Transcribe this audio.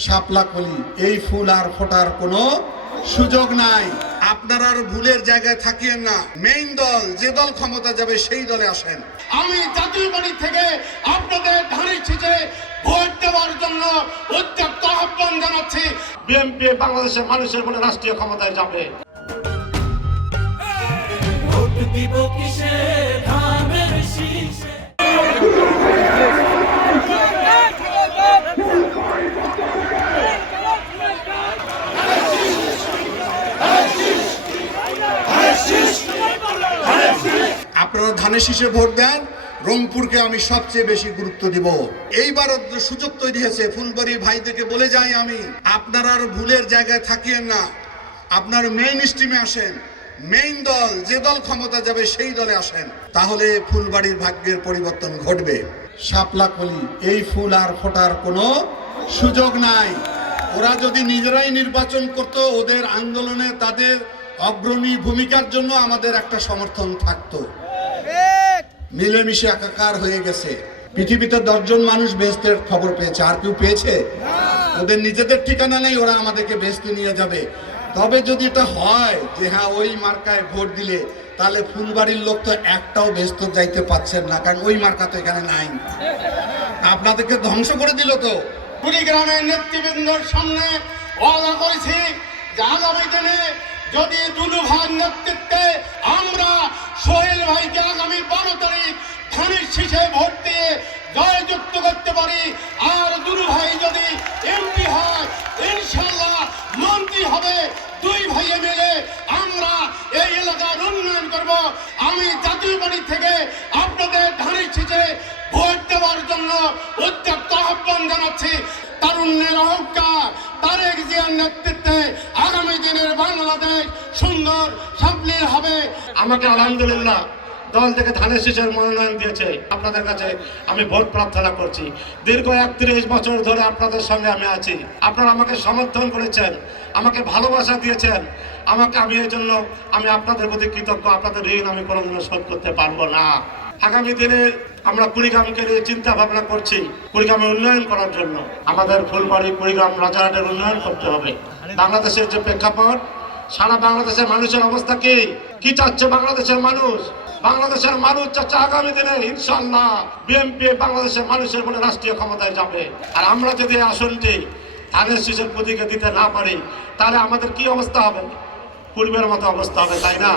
শাপলা কলি, এই ফুল আর ফোটার কোনো সুযোগ নাই। আপনারা আর ভুলের জায়গায় থাকিয়েন না। মেইন দল, যে দল ক্ষমতা যাবে সেই দলে আসেন। আমি জাতীয় পার্টি থেকে আপনাদের ধানের শীষে ভোট দেওয়ার জন্য উদ্যোক্ত আহ্বান জানাচ্ছি। বিএনপি বাংলাদেশের মানুষের ভোটে রাষ্ট্রীয় ক্ষমতায় যাবে। ভোট দিব কিসে ধানের শীষে। আপনারা ধানের শীষে ভোট দেন, রংপুরকে আমি সবচেয়ে বেশি গুরুত্ব দিব। এইবার সুযোগ তৈরি হয়েছে, ফুলবাড়ি ভাইদেরকে বলে যাই আমি, আপনারা আর ভুলের জায়গায় থাকিয়েন না। আপনার মেইন স্ট্রিমে আসেন। মেইন দল, যে দল ক্ষমতা যাবে সেই দলে আসেন, তাহলে ফুলবাড়ির ভাগ্যের পরিবর্তন ঘটবে। শাপলা কলি, এই ফুল আর ফোটার কোনো সুযোগ নাই। ওরা যদি নিজেরাই নির্বাচন করত, ওদের আন্দোলনে তাদের অগ্রণী ভূমিকার জন্য আমাদের একটা সমর্থন থাকতো। মিলেমিশে একাকার হয়ে গেছে। পৃথিবীতে 10 জন মানুষ বেহেশতের খবর পেয়েছে, আর কেউ পেয়েছে? ওদের নিজেদের ঠিকানা নেই, ওরা আমাদেরকে বেহেশতে নিয়ে যাবে। তবে যদি এটা হয় যে হ্যাঁ ওই মার্কায় ভোট দিলে, তাহলে ফুলবাড়ির লোক তো একটাও বেহেশত যাইতে পারছেন না, কারণ ওই মার্কা তো এখানে নাই। আপনাদেরকে ধ্বংস করে দিল তো। কুড়িগ্রামের নেতৃবৃন্দর সামনে ওয়াদা করেছি যে আগামী দিনে যদি দুলু ভাইয়ের নেতৃত্বে আমরা সোহেল ভাইকে আগামী 12 তারিখ ধানের শীষে ভোট দিয়ে জয়যুক্ত করতে পারি, আর দুলু ভাই যদি এমপি হয়, ইনশাল্লাহ মন্ত্রী হবে, 2 ভাইয়ে মিলে আমরা এই এলাকার উন্নয়ন করব। আমি জাতীয় পার্টি থেকে আপনাদের ধানের শীষে ভোট দেওয়ার জন্য উদ্যোক্ত আহ্বান জানাচ্ছি। তারুণ্যের অহংকার তারেক জিয়ার নেতৃত্বে আগামী দিনের বাংলাদেশ সুন্দর সাবলীল হবে। আমাকে আলহামদুলিল্লাহ দল থেকে ধানের শীষের মনোনয়ন দিয়েছে। আপনাদের কাছে আমি ভোট প্রার্থনা করছি। দীর্ঘ 31 বছর ধরে আপনাদের সঙ্গে আমি আছি। আপনারা আমাকে সমর্থন করেছেন, আমাকে ভালোবাসা দিয়েছেন। আমি এই জন্য আমি আপনাদের প্রতি কৃতজ্ঞ। আপনাদের ঋণ আমি কোনোদিনও শোধ করতে পারবো না। আগামী দিনে আমরা কুড়িগ্রামকে নিয়ে চিন্তা ভাবনা করছি, কুড়িগ্রামে উন্নয়ন করার জন্য। আমাদের ফুলবাড়ি, কুড়িগ্রাম, রাজারহাটের উন্নয়ন করতে হবে। বাংলাদেশের যে প্রেক্ষাপট, সারা বাংলাদেশের মানুষের অবস্থা কি চাচ্ছে বাংলাদেশের মানুষ? বাংলাদেশের মানুষ চাচ্ছে আগামী দিনে ইনশাআল্লাহ বিএনপি বাংলাদেশের মানুষের ভোটে রাষ্ট্রীয় ক্ষমতায় যাবে। আর আমরা যদি আসনটি ধানের শীষের প্রতীকে দিতে না পারি, তাহলে আমাদের কি অবস্থা হবে? পূর্বের মতো অবস্থা হবে, তাই না?